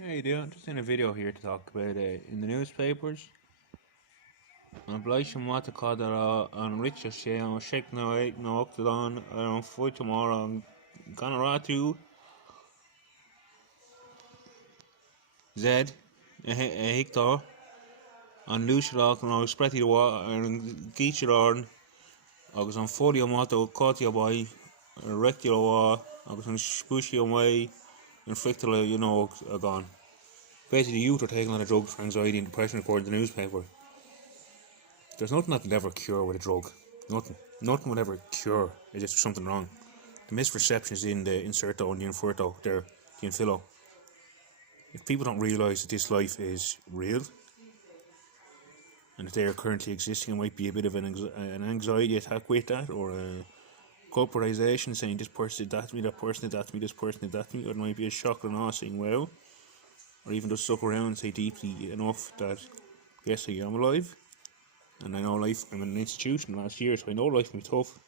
Hey, dude, just in a video here to talk about in the newspapers. An bleichen wat called an Richard sé an shake no eight no octodon an foot tomorrow an Ganaratu Zed a hector an Lucirock an spretti an Geacher agus an folio motto Cotia by rectular agus an spushy away and frictula a gone. Basically, youth are taking on a drug for anxiety and depression according to the newspaper. There's nothing that will ever cure with a drug. Nothing. Nothing will ever cure. It's just something wrong. The misperception is in the inserto and the inferto there, the infillo. If people don't realise that this life is real and that they are currently existing, it might be a bit of an anxiety attack with that, or a corporisation saying this person did that to me, that person did that to me, this person did that to me, or it might be a shock and awe saying, wow, or even just look around and say deeply enough that, yes, I am alive. And I know life, I'm in an institution last year, so I know life can be tough.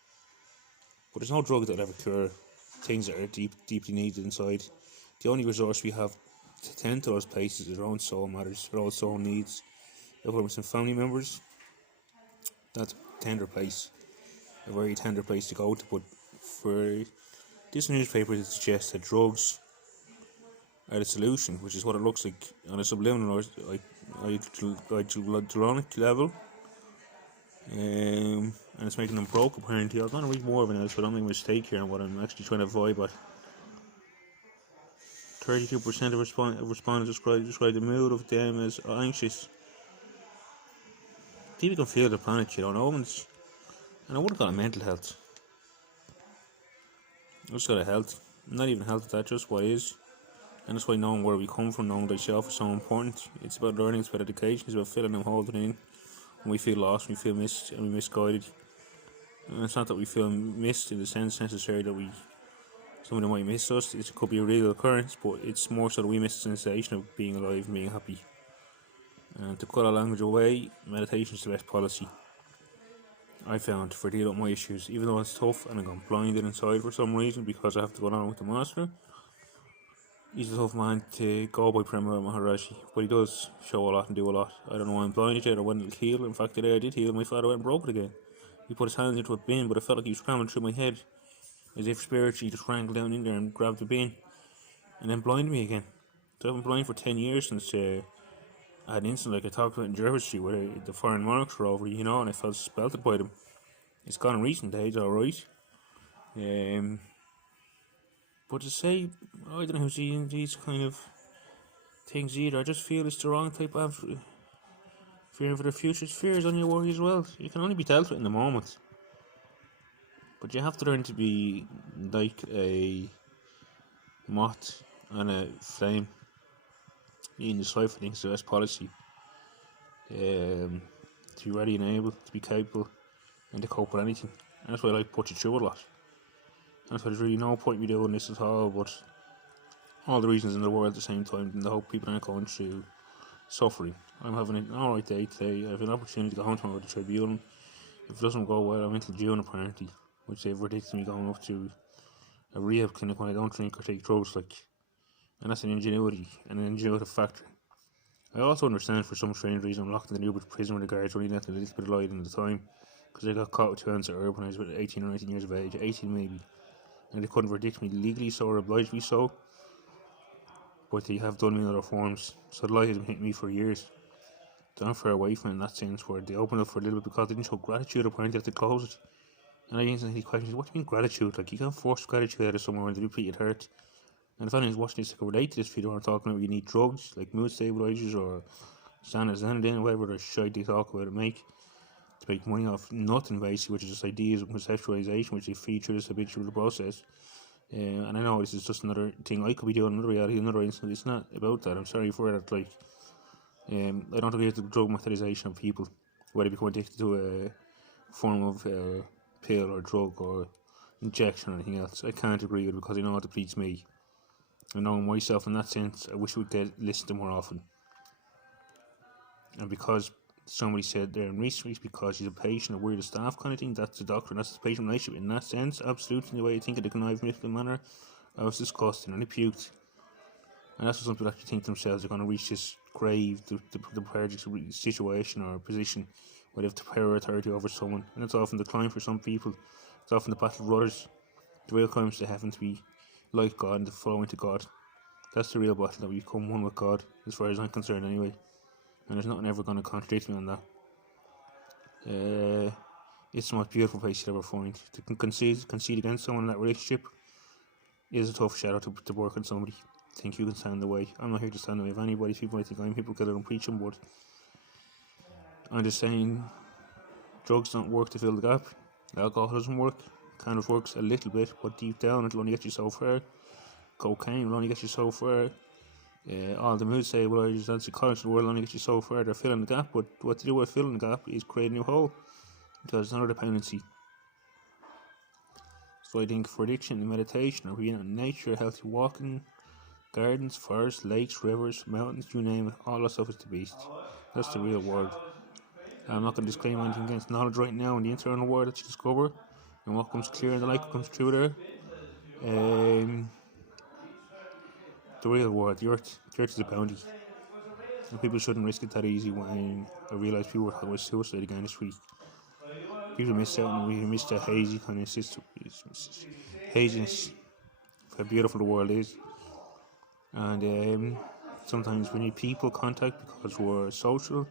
But there's no drug that'll ever cure things that are deeply needed inside. The only resource we have to tend to those places is our own soul matters, our own soul needs. If we're with some family members, that's a tender place, a very tender place to go to. But for this newspaper to suggest that drugs are the solution, which is what it looks like on a subliminal or hyaluronic level, and it's making them broke apparently. I'm going to read more of it now so I don't make a mistake here on what I'm actually trying to avoid, but 32% of respondents describe the mood of them as anxious. People can feel the planet, and I would have got a mental health. I just got a health, not even health, that's just what is. And that's why knowing where we come from, knowing thyself is so important. It's about learning, it's about education, it's about filling and holding in. When we feel lost, we feel missed, and we misguided. And it's not that we feel missed in the sense necessary that somebody might miss us. It could be a real occurrence, but it's more so that we miss the sensation of being alive and being happy. And to cut our language away, meditation is the best policy, I found, for dealing with my issues. Even though it's tough and I'm gone blinded inside for some reason because I have to go on with the master. He's a tough man to go by, Prema Maharaji, but he does show a lot and do a lot. I don't know why I'm blinded yet or when it'll heal. In fact, today I did heal. My father went and broke it again. He put his hands into a bin, but I felt like he was scrambling through my head, as if spiritually just wrangled down in there and grabbed the bin, and then blinded me again. So I've been blind for 10 years since I had an incident like I talked about in Jervis Street where the foreign monarchs were over, and I felt spelted by them. It's gone in recent days, alright. But to say, I don't know who's seeing these kind of things either. I just feel it's the wrong type of fear for the future. Fear is on your worry as well. You can only be dealt with in the moment. But you have to learn to be like a moth on a flame. You can decipher things, the best policy. To be ready and able, to be capable, and to cope with anything. And that's why I like put you through a lot. That's why there's really no point in me doing this at all, but all the reasons in the world at the same time, and I hope people aren't going through suffering. I'm having an alright day today. I have an opportunity to go home tomorrow with the Tribune. If it doesn't go well, I'm until June apparently, which they've predicted me going up to a rehab clinic when I don't drink or take drugs, and that's an ingenuity and an ingenuitive factor. I also understand for some strange reason I'm locked in the Newbridge prison with the guards only left a little bit of light in the time, because I got caught with 2 ounces of herb when I was about 18 or 19 years of age, 18 maybe, and they couldn't verdict me legally so or obliged me so, but they have done me in other forms, so the light has been hitting me for years. They're not far away from it in that sense, where they opened up for a little bit because they didn't show gratitude, apparently they had to close it. And I instantly questioned, what do you mean gratitude? You can't force gratitude out of someone when they do put you hurt. And if anyone's watching this, they can relate to this video. I'm talking about you need drugs, like mood stabilizers or Xanadin or whatever the shit they talk about to make money off nothing basically, which is just ideas of conceptualization, which they feed through this habitual process. And I know this is just another thing I could be doing, another reality, another instance. It's not about that. I'm sorry for that. I don't agree with the drug methodization of people, whether they become addicted to a form of pill or drug or injection or anything else. I can't agree with it because I know it depletes me. And knowing myself in that sense, I wish we'd get listened to more often. And because somebody said there in recent weeks, because he's a patient or we're the staff kind of thing, that's the doctor and that's the patient relationship. In that sense, absolutely, in the way I think of the conniving manner, I was disgusted and I puked. And that's what some people actually think to themselves, they're going to reach this grave, the perfect situation or position where they have the power authority over someone. And it's often the climb for some people. It's often the battle of others. The real climb is to heaven, to be like God and to follow into God. That's the real battle, that we become one with God, as far as I'm concerned anyway. And there's nothing ever going to contradict me on that. It's the most beautiful place you'll ever find. To concede against someone in that relationship is a tough shadow to work on somebody. Think you can stand in the way. I'm not here to stand in the way of anybody. People might think I'm hypocritical and preaching, but I'm just saying drugs don't work to fill the gap. Alcohol doesn't work. Kind of works a little bit, but deep down it'll only get you so far. Cocaine will only get you so far. All the mood stabilizers and psychology in the world will only get you so far. They're filling the gap, but what to do with filling the gap is create a new hole, because it's another dependency. So I think for addiction and meditation, or being out in nature, healthy walking, gardens, forests, lakes, rivers, mountains, you name it, all that stuff is the beast. That's the real world. I'm not going to disclaim anything against knowledge right now in the internal world that you discover, and what comes clear in the light comes through there. The real world, the earth is a bounty, and people shouldn't risk it that easy. When I realised people were suicide again this week, people miss out, and we miss that hazy kind of system, haziness of how beautiful the world is. And sometimes we need people contact because we're social.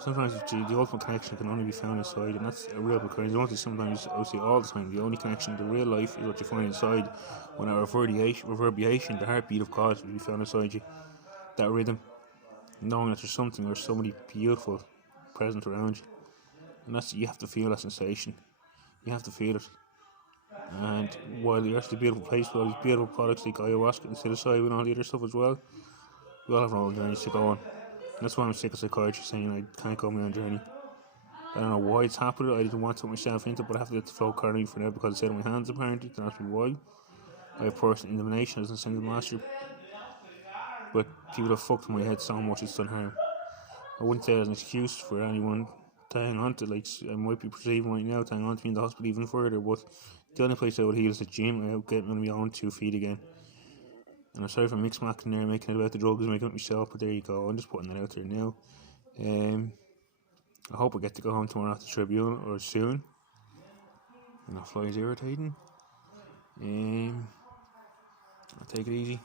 Sometimes the ultimate connection can only be found inside, and that's a real occurrence. Sometimes, I would say all the time, the only connection to real life is what you find inside. When our reverberation, the heartbeat of God will be found inside you. That rhythm, knowing that there's something or somebody beautiful present around you. And that's, you have to feel that sensation. You have to feel it. And while the earth's a beautiful place with all these beautiful products like ayahuasca and psilocybin and all the other stuff as well, we all have our own journeys to go on. And that's why I'm sick of psychiatry saying I can't go on my own journey. I don't know why it's happened. I didn't want to put myself into it, but I have to let the flow carry me for now because it's out of my hands apparently. Don't ask me why. I have personal elimination as a single master. But people have fucked my head so much it's done harm. I wouldn't say it as an excuse for anyone to hang on to, like I might be perceiving right now, to hang on to me in the hospital even further, but the only place I would heal is the gym. I would get on my own 2 feet again. And I'm sorry for mix-macking there, making it about the drugs and making it myself, but there you go, I'm just putting that out there now. I hope I get to go home tomorrow after Tribune, or soon. And that fly is irritating. I'll take it easy.